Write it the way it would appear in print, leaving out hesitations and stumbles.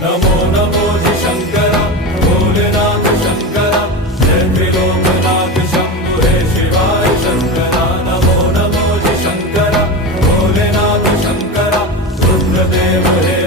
नमो नमो जी शंकरा भोलेनाथ शंकरा जय त्रिलोकनाथ शंभु हे शिवाय शंकरा नमो नमो जी शंकरा भोलेनाथ शंकरा रुद्रदेव हे